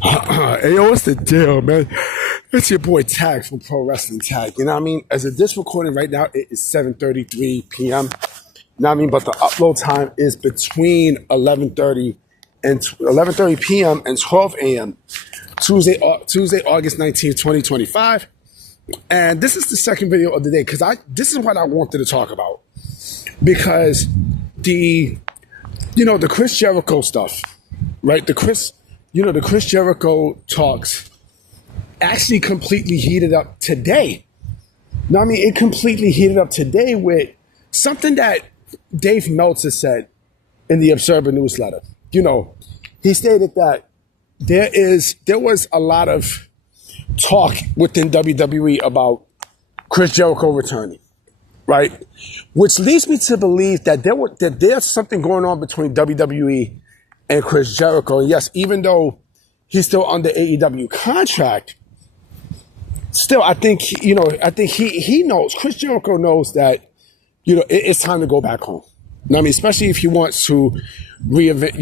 Hey, yo, what's the deal, man? It's your boy Tag from Pro Wrestling Tag. You know what I mean? As of this recording right now, it is 7:33 p.m. You know what I mean? But the upload time is between 11:30 p.m. and 12 a.m. Tuesday, August 19th, 2025. And this is the second video of the day because this is what I wanted to talk about. Because the Chris Jericho stuff, right? The Chris Jericho talks actually completely heated up today. Now, I mean, it completely heated up today with something that Dave Meltzer said in the Observer newsletter. You know, he stated that there was a lot of talk within WWE about Chris Jericho returning, right? Which leads me to believe that there's something going on between WWE and Chris Jericho. And yes, even though he's still under AEW contract, still, I think he knows, Chris Jericho knows that, it's time to go back home. You know what I mean? Especially if he wants to reinvent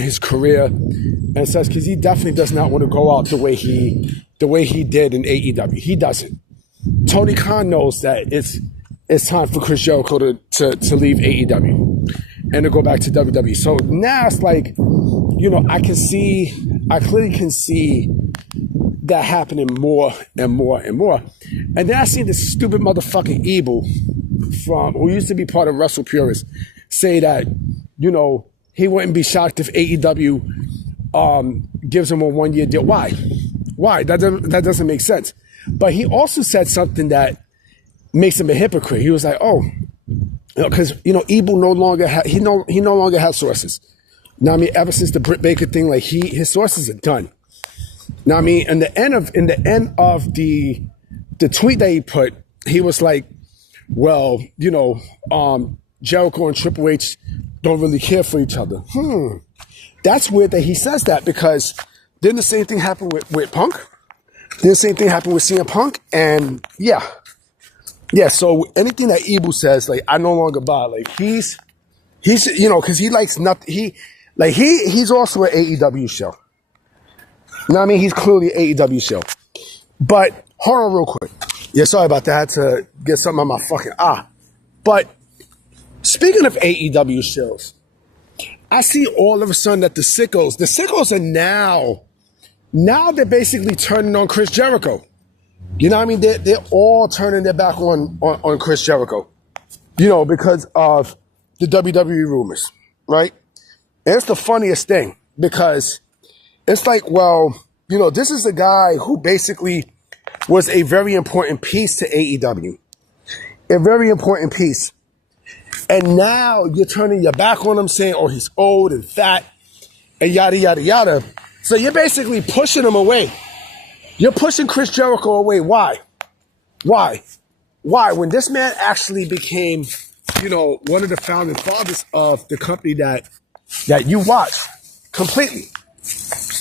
his career and such, because he definitely does not want to go out the way he did in AEW. He doesn't. Tony Khan knows that it's time for Chris Jericho to leave AEW and to go back to WWE. So now it's like, I clearly can see that happening more and more and more. And then I see this stupid motherfucking Evil who used to be part of Wrestle Purists say that, he wouldn't be shocked if AEW gives him a 1-year deal. Why? That doesn't make sense. But he also said something that makes him a hypocrite. He was like, because Evil no longer has sources. Now, I mean, ever since the Britt Baker thing, like his sources are done. Now, I mean, in the end of the tweet that he put, he was like, well, Jericho and Triple H don't really care for each other. That's weird that he says that, because didn't the same thing happen with Punk? Didn't the same thing happen with CM Punk? And yeah. So anything that Evil says, like, I no longer buy. Like he's because he likes nothing. He's also an AEW show. You know what I mean? He's clearly an AEW show. But hold on real quick. Yeah, sorry about that. I had to get something on my fucking But speaking of AEW shows, I see all of a sudden that the Sickos are now they're basically turning on Chris Jericho. You know what I mean? They're all turning their back on Chris Jericho, because of the WWE rumors, right? And it's the funniest thing, because it's like, well, this is a guy who basically was a very important piece to AEW, a very important piece. And now you're turning your back on him, saying, he's old and fat and yada, yada, yada. So you're basically pushing him away. You're pushing Chris Jericho away. Why? When this man actually became, one of the founding fathers of the company that you watch completely.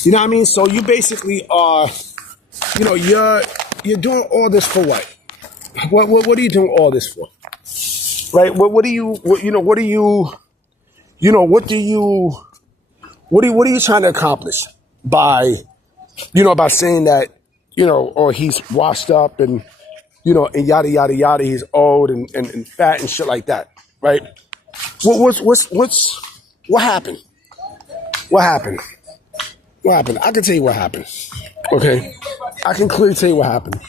You know what I mean? So you basically are, you're doing all this for what? What are you doing all this for? Right? What are you trying to accomplish by saying that, or he's washed up and, and yada, yada, yada, he's old and fat and shit like that, right? What happened? What happened? I can tell you what happened, okay? I can clearly tell you what happened.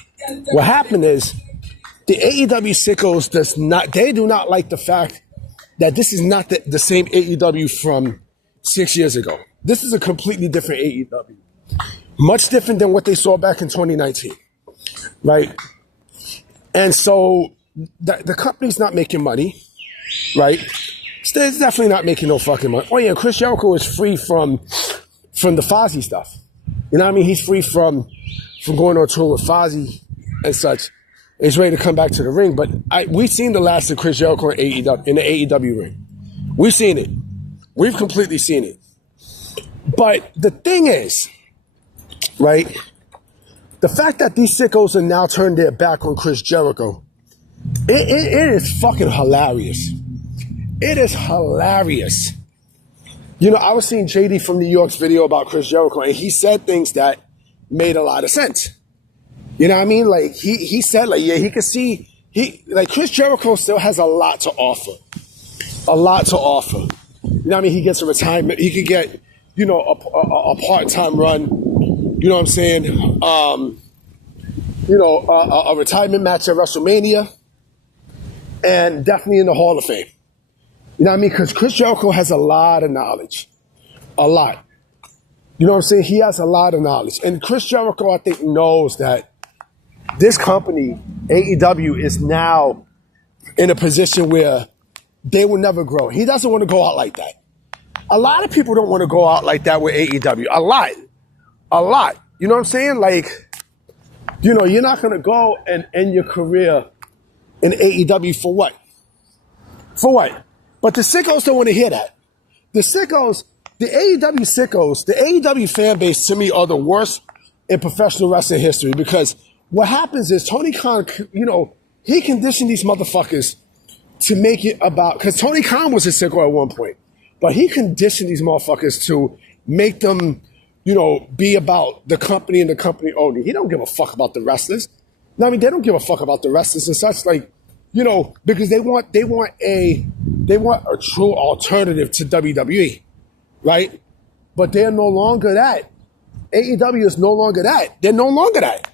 What happened is the AEW Sickos do not like the fact that this is not the same AEW from 6 years ago. This is a completely different AEW. Much different than what they saw back in 2019, right? And so the company's not making money, right? It's definitely not making no fucking money. Oh yeah, Chris Jericho is free from the Fozzy stuff. You know what I mean? He's free from going on tour with Fozzy and such. He's ready to come back to the ring. But we've seen the last of Chris Jericho in the AEW ring. We've seen it. We've completely seen it. But the thing is, right, the fact that these Sickos are now turned their back on Chris Jericho, it is fucking hilarious. It is hilarious I was seeing JD from New York's video about Chris Jericho, and he said things that made a lot of sense. You know what I mean? Like, he said, like, yeah, he could see, Chris Jericho still has a lot to offer. A lot to offer. You know what I mean? He gets a retirement. He could get, a part-time run. You know what I'm saying? A retirement match at WrestleMania. And definitely in the Hall of Fame. You know what I mean? Because Chris Jericho has a lot of knowledge. A lot. You know what I'm saying? He has a lot of knowledge. And Chris Jericho, I think, knows that this company, AEW, is now in a position where they will never grow. He doesn't want to go out like that. A lot of people don't want to go out like that with AEW. A lot. A lot. You know what I'm saying? Like, you're not going to go and end your career in AEW for what? For what? But the Sickos don't want to hear that. The Sickos, the AEW Sickos, the AEW fan base, to me, are the worst in professional wrestling history, because what happens is Tony Khan, he conditioned these motherfuckers to make it about, because Tony Khan was a Sicko at one point, but he conditioned these motherfuckers to make them, be about the company and the company only. He don't give a fuck about the wrestlers. No, I mean, they don't give a fuck about the wrestlers and such, because they want a true alternative to WWE, right? But they're no longer that. AEW is no longer that. They're no longer that.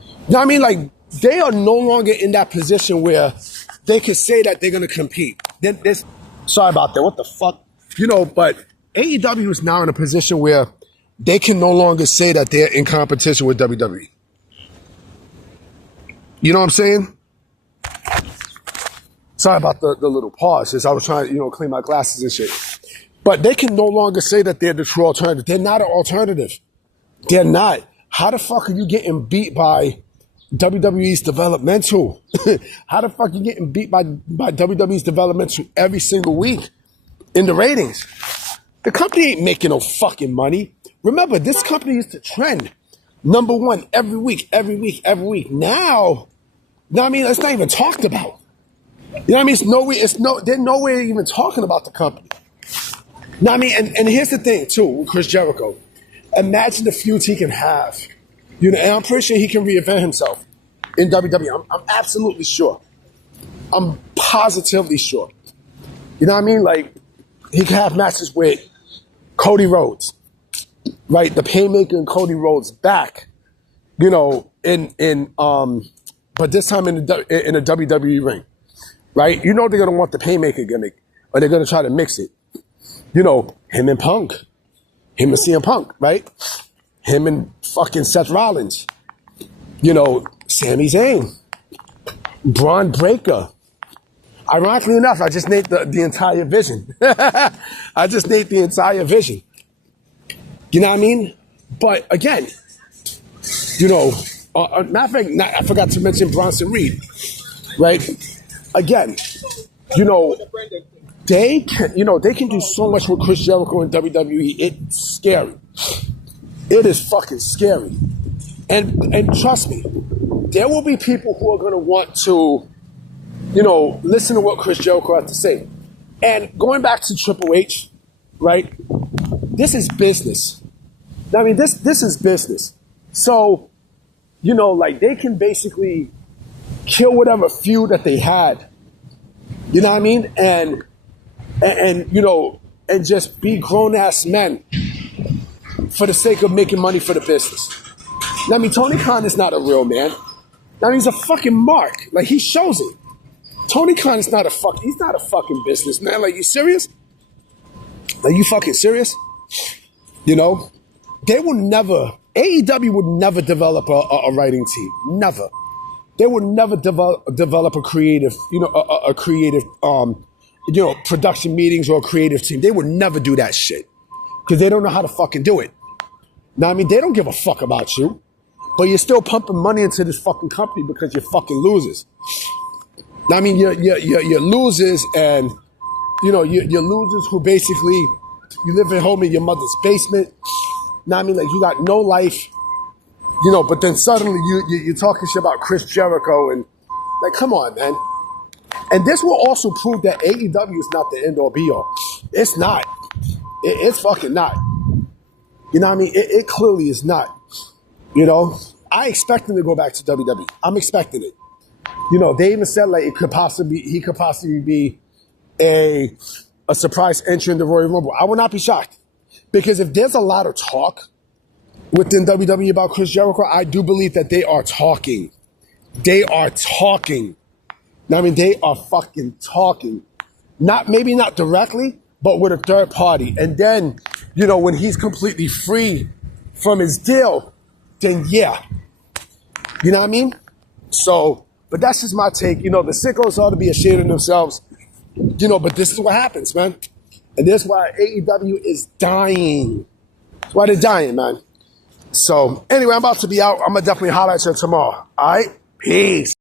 You know what I mean? Like, they are no longer in that position where they can say that they're going to compete. Sorry about that. What the fuck? But AEW is now in a position where they can no longer say that they're in competition with WWE. You know what I'm saying? Sorry about the little pause as I was trying to, clean my glasses and shit. But they can no longer say that they're the true alternative. They're not an alternative. They're not. How the fuck are you getting beat by WWE's developmental? How the fuck are you getting beat by WWE's developmental every single week in the ratings? The company ain't making no fucking money. Remember, this company used to trend number one every week. Now, I mean, it's not even talked about. You know what I mean? They're nowhere even talking about the company. You know what I mean? And here's the thing, too, with Chris Jericho. Imagine the feuds he can have. And I'm pretty sure he can reinvent himself in WWE. I'm absolutely sure. I'm positively sure. You know what I mean? Like, he can have matches with Cody Rhodes, right? The Painmaker and Cody Rhodes back, but this time in a WWE ring. Right? They're going to want the Painmaker gimmick, or they're going to try to mix it. Him and Punk. Him and CM Punk, right? Him and fucking Seth Rollins. Sami Zayn. Braun Breaker. Ironically enough, I just named the entire vision. I just named the entire vision. You know what I mean? But again, matter of fact, I forgot to mention Bronson Reed, right? Again, they can do so much with Chris Jericho and WWE. It's scary. It is fucking scary. And trust me, there will be people who are going to want to, listen to what Chris Jericho has to say. And going back to Triple H, right? This is business. I mean, this is business. So, they can basically kill whatever feud that they had. You know what I mean? And just be grown-ass men for the sake of making money for the business. I mean, Tony Khan is not a real man. I mean, he's a fucking mark. Like, he shows it. Tony Khan is he's not a fucking businessman. Like, you serious? Like, you fucking serious? They will never, AEW would never develop a writing team. Never. They would never develop a creative, production meetings or a creative team. They would never do that shit because they don't know how to fucking do it. Now, I mean, they don't give a fuck about you, but you're still pumping money into this fucking company because you're fucking losers. Now, I mean, you're losers, and you're losers who basically you live at home in your mother's basement. Now, I mean, like, you got no life. But then suddenly you're talking shit about Chris Jericho, and like, come on, man. And this will also prove that AEW is not the end all be all. It's not. It's fucking not. You know what I mean? It clearly is not. You know, I expect him to go back to WWE. I'm expecting it. You know, they even said like he could possibly be a surprise entry in the Royal Rumble. I would not be shocked, because if there's a lot of talk within WWE about Chris Jericho, I do believe that they are talking. They are talking. I mean, they are fucking talking. Maybe not directly, but with a third party. And then, you know, when he's completely free from his deal, then yeah. You know what I mean? So, but that's just my take. You know, the Sickos ought to be ashamed of themselves. You know, but this is what happens, man. And this is why AEW is dying. That's why they're dying, man. So, anyway, I'm about to be out. I'm going to definitely highlight you tomorrow. All right? Peace.